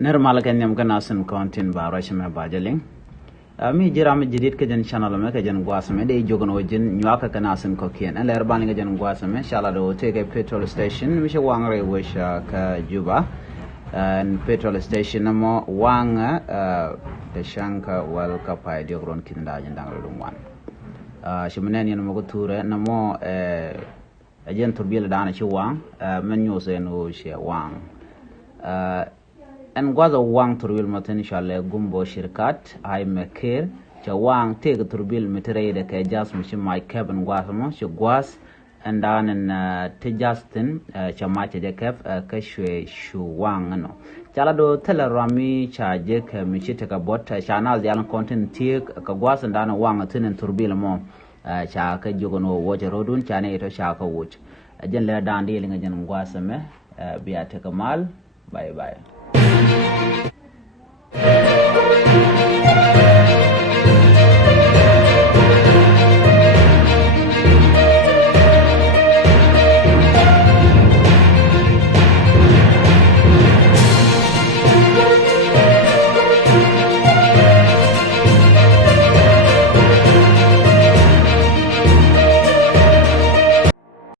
Normal kan yam kan asin content ba rashma bajaling. Mi jiram jidit ke jan channel me ke jan gwasme de jogon wajin nyaka kan asin ko kien. Ala erbani ke jan gwasme shala do take petrol station mi she wangre wisha ka Juba. And petrol station mo wanga de shanka wal kapai de gron kinda jan dangro lumwan. Shimenen yan mo ko ture namo ajen turbil dana chi wang men nyose no she wang. En gwaza wang turbil maten inshallah gumbo shirkat ay mekir cha wang teg turbil mitrede ke jas mishi my cabin gwaza mo shi gwas and dan te justin cha ma che kef ka shwe shu wang no chala do tele rami cha je ke mishi te ka bot cha na zal content tik ka gwas and dan wang tin turbil mo cha ka jogono woje rodun cha ne to cha ka wuch jen le dan di linga jen gwasa me biya te kamal bye bye.